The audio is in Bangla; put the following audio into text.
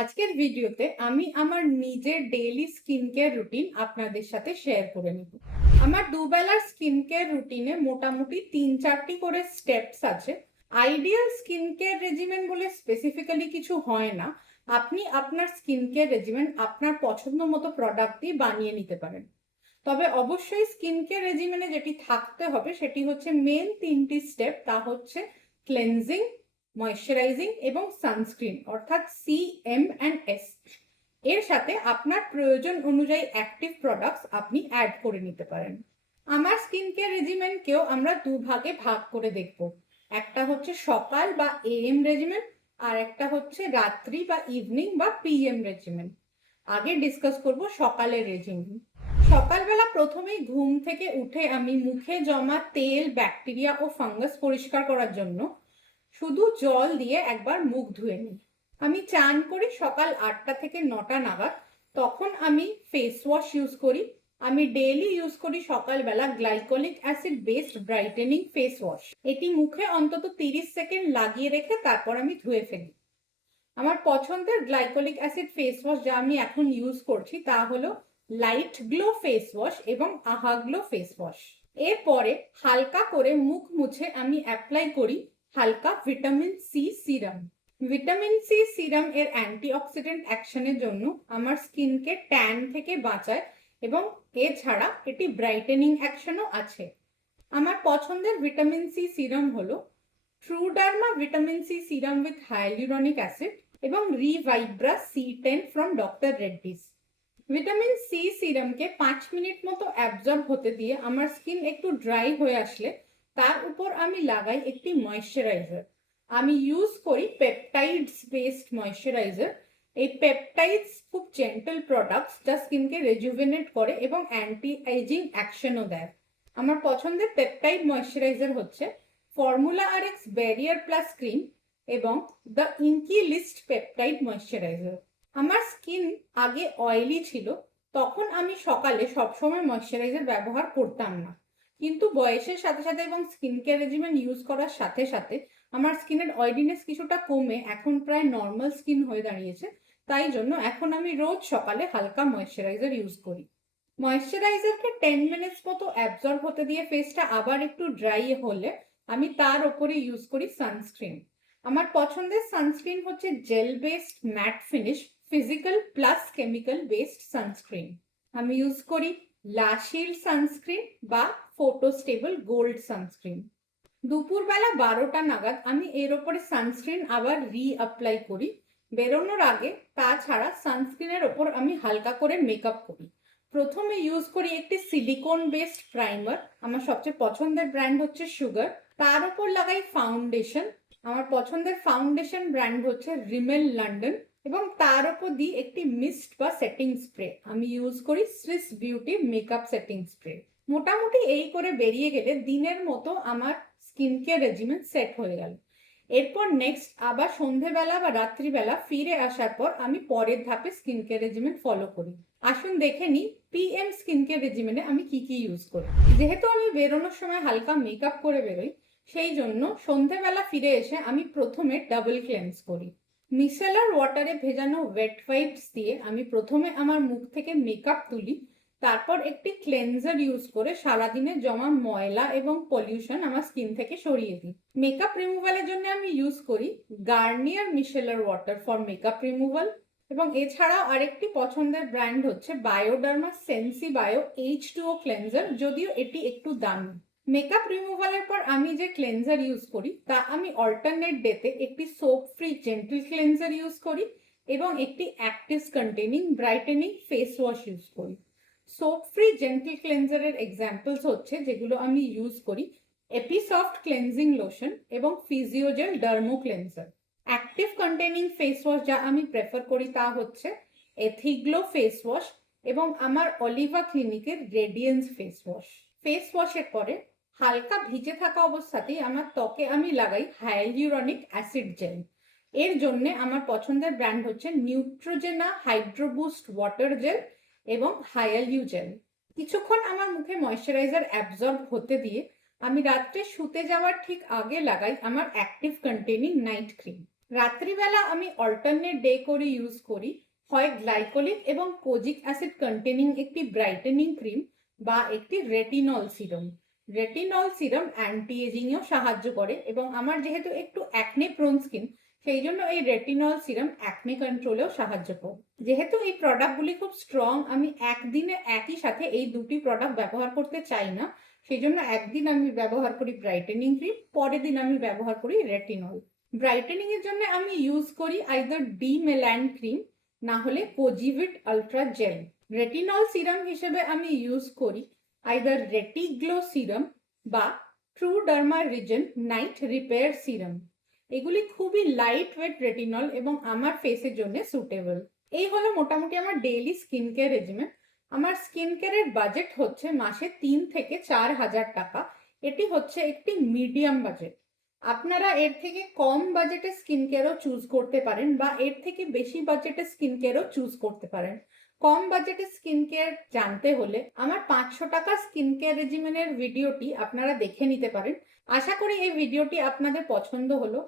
আজকের ভিডিওতে আমি আমার নিজের ডেইলি স্কিন কেয়ার রুটিন আপনাদের সাথে শেয়ার করে নিব। আমার দুবেলার স্কিন কেয়ার রুটিনে মোটামুটি 3-4টি করে স্টেপস আছে। আইডিয়াল স্কিন কেয়ার রেজিমেন বলে স্পেসিফিক্যালি কিছু হয় না। আপনি আপনার স্কিন কেয়ার রেজিমেন আপনার পছন্দ মতো প্রোডাক্ট দিয়ে বানিয়ে নিতে পারেন। তবে অবশ্যই স্কিন কেয়ার রেজিমেনে যেটি থাকতে হবে সেটি হচ্ছে মেন 3টি স্টেপ, তা হচ্ছে ক্লেনজিং, ময়শ্চারাইজিং এবং সানস্ক্রিন, অর্থাৎ CM&S। এর সাথে আপনার প্রয়োজন অনুযায়ী অ্যাক্টিভ প্রোডাক্টস আপনি অ্যাড করে নিতে পারেন। আমার স্কিন কেয়ার রেজিমেনকেও আমরা দুভাগে ভাগ করে দেখব। একটা হচ্ছে সকাল বা AM রেজিমেন, আর একটা হচ্ছে রাত্রি বা ইভিনিং বা PM রেজিমেন। আগে ডিসকাস করব সকালের রেজিমেন। সকালবেলা প্রথমেই ঘুম থেকে উঠে আমি মুখে জমা তেল, ব্যাকটেরিয়া ও ফাঙ্গাস পরিষ্কার করার জন্য শুধু জল দিয়ে একবার মুখ ধুয়ে নিই। আমি চান করি সকাল 8টা থেকে 9টা নাগাদ। তখন আমি ফেস ওয়াশ ইউজ করি। আমি ডেইলি ইউজ করি সকালবেলা glycolic acid based brightening face wash. এটি মুখে অন্তত 30 সেকেন্ড লাগিয়ে রেখে তারপর আমি ধুয়ে ফেলি। আমার পছন্দের গ্লাইকোলিক অ্যাসিড ফেস ওয়াশ যা আমি এখন ইউজ করছি তা হলো লাইট গ্লো ফেস ওয়াশ এবং আহা গ্লো ফেস ওয়াশ। এরপরে হালকা করে মুখ মুছে আমি অ্যাপ্লাই করি হালকা vitamin C serum. Vitamin C serum এর অ্যান্টিঅক্সিডেন্ট অ্যাকশনের জন্য আমার স্কিনকে ট্যান থেকে বাঁচায় এবং এছাড়া এটি ব্রাইটেনিং অ্যাকশনও আছে। আমার পছন্দের ভিটামিন সি সিরাম হলো TruDerma vitamin C serum with hyaluronic acid এবং Revibra C10 from doctor Reddy's. Vitamin C সিরামকে 5 মিনিট মতো অ্যাবজর্ব হতে দিয়ে আমার স্কিন একটু ড্রাই হয়ে আসলে তার উপর আমি লাগাই একটি ময়শ্চারাইজার। আমি ইউজ করি পেপটাইডস বেসড ময়শ্চারাইজার। এই পেপটাইডস খুব জেন্টল প্রোডাক্টস যা স্কিনকে রেজুভেনেট করে এবং অ্যান্টি এজিং অ্যাকশনও দেয়। আমার পছন্দের পেপটাইড ময়শ্চারাইজার হচ্ছে formula RX barrier plus cream এবং দ্য ইনকি লিস্ট পেপটাইড ময়শ্চারাইজার। আমার স্কিন আগে অয়েলি ছিল, তখন আমি সকালে সবসময় ময়শ্চারাইজার ব্যবহার করতাম না। কিন্তু বয়সের সাথে সাথে এবং স্কিন কেয়ার রেজিমেন ইউজ করার সাথে সাথে আমার স্কিনের অয়েলিনেস কিছুটা কমে এখন প্রায় নর্মাল স্কিন হয়ে দাঁড়িয়েছে। তাই জন্য এখন আমি রোজ সকালে হালকা ময়শ্চারাইজার ইউজ করি। ময়শ্চারাইজারকে 10 মিনিটস মতো অ্যাবজর্ব হতে দিয়ে ফেসটা আবার একটু ড্রাই হলে আমি তার ওপরে ইউজ করি সানস্ক্রিন। আমার পছন্দের সানস্ক্রিন হচ্ছে jail based mat finish physical plus chemical based sunscreen. আমি ইউজ করি লা শিল্ড সানস্ক্রিন বা ফটো স্টেবল গোল্ড সানস্ক্রিন। দুপুরবেলা 12টা নাগাদ আমি এর ওপরে সানস্ক্রিন আবার অ্যাপ্লাই করি বেরোনোর আগে। তাছাড়া সানস্ক্রিনের ওপর আমি হালকা করে মেকআপ করি। প্রথমে ইউজ করি একটি সিলিকন বেসড প্রাইমার। আমার সবচেয়ে পছন্দের ব্র্যান্ড হচ্ছে সুগার। তার উপর লাগাই ফাউন্ডেশন। আমার পছন্দের ফাউন্ডেশন ব্র্যান্ড হচ্ছে রিমেল লন্ডন এবং তার উপর দিই একটি মিস্ট বা সেটিং স্প্রে। আমি ইউজ করি Swiss beauty makeup setting spray. মোটামুটি এই করে বেরিয়ে গেলে দিনের মতো আমার স্কিন কেয়ার রেজিমেন সেট হয়ে গেল। এরপর নেক্সট আবার সন্ধেবেলা বা রাত্রিবেলা ফিরে আসার পর আমি পরের ধাপে স্কিন কেয়ার রেজিমেন ফলো করি। আসুন দেখে নিই PM স্কিন কেয়ার রেজিমেনে আমি কি কি ইউজ করি। যেহেতু আমি বেরোনোর সময় হালকা মেকআপ করে বেরোই, সেই জন্য সন্ধেবেলা ফিরে এসে আমি প্রথমে ডাবল ক্লেন্স করি। মিসেলার ওয়াটারে ভেজানো ওয়েট ওয়াইপস দিয়ে আমি প্রথমে আমার মুখ থেকে মেকআপ তুলি। তারপর একটি ক্লেনজার ইউজ করে সারাদিনে জমা ময়লা এবং পলিউশন আমার স্কিন থেকে সরিয়ে দিই। মেকআপ রিমুভালের জন্য আমি ইউজ করি Garnier micellar water for makeup removal এবং এছাড়াও আরেকটি পছন্দের ব্র্যান্ড হচ্ছে বায়োডার্মা সেন্সি বায়ো H2O ক্লেনজার, যদিও এটি একটু দামি। মেকআপ রিমুভালের পর আমি যে ক্লেনজার ইউজ করি তা আমি অল্টারনেট ডেতে একটি soap free gentle cleanser use করি এবং একটি active containing brightening face wash use করি। সোপ ফ্রি জেন্টল ক্লেনজারের এক্সাম্পলস হচ্ছে যেগুলো আমি ইউজ করি এপিসফট ক্লেনজিং লোশন এবং Physiogel dermo cleanser. Active containing face wash যা আমি প্রেফার করি তা হচ্ছে এথিগ্লো ফেস ওয়াশ এবং আমার অলিভা ক্লিনিকের রেডিয়েন্স ফেস ওয়াশ। ফেস ওয়াশের পরে হালকা ভিজে থাকা অবস্থাতেই আমার ত্বকে আমি লাগাই হায়ালুরনিক অ্যাসিড জেল। এর জন্য আমার পছন্দের ব্র্যান্ড হচ্ছে নিউট্রোজেনা হাইড্রোবুস্ট ওয়াটার জেল এবং হায়ালু জেল। কিছুক্ষণ আমার মুখে ময়শ্চারাইজার অ্যাবজর্ব হতে দিয়ে আমি রাত্রে শুতে যাওয়ার ঠিক আগে লাগাই আমার অ্যাক্টিভ কন্টেনিং নাইট ক্রিম। রাত্রিবেলা আমি অল্টারনেট ডে করে ইউজ করি হয় গ্লাইকোলিক এবং কোজিক অ্যাসিড কন্টেনিং একটি ব্রাইটেনিং ক্রিম বা একটি retinol serum. Retinol serum anti এজিংয়েও সাহায্য করে এবং আমার যেহেতু একটু অ্যাকনে প্রোন স্কিন, সেই জন্য এই রেটিনল সিরাম অ্যাকনে কন্ট্রোলেও সাহায্য করে। যেহেতু এই প্রোডাক্টগুলি খুব স্ট্রং, আমি একদিনে একই সাথে এই দুটি প্রোডাক্ট ব্যবহার করতে চাই না, সেই জন্য একদিন আমি ব্যবহার করি ব্রাইটেনিং ক্রিম, পরের দিন আমি ব্যবহার করি রেটিনল। ব্রাইটেনিং এর জন্য আমি ইউজ করি আইদার ডি মেল্যান ক্রিম না হলে কোজিভিট আলট্রা জেল। রেটিনল সিরাম হিসেবে আমি ইউজ করি আইদার রেটিগ্লো সিরাম বা ট্রুডার্মা রিজেন নাইট রিপেয়ার সিরাম। এগুলি খুবই লাইট ওয়েট রেটিনল এবং আমার ফেসের জন্য সুটেবল। এই হলো মোটামুটি আমার ডেইলি স্কিন কেয়ার রেজিমেন। আমার স্কিন কেয়ারের বাজেট হচ্ছে মাসে 3 থেকে 4 হাজার টাকা। এটি হচ্ছে একটি মিডিয়াম বাজেট। আপনারা এর থেকে কম বাজেটে স্কিন কেয়ারও চুজ করতে পারেন বা এর থেকে বেশি বাজেটে স্কিন কেয়ারও চুজ করতে পারেন। কম বাজেটে স্কিন কেয়ার জানতে হলে আমার 500 টাকা স্কিন কেয়ার রেজিমেনের ভিডিওটি আপনারা দেখে নিতে পারেন। আশা করি এই ভিডিওটি আপনাদের পছন্দ হলো।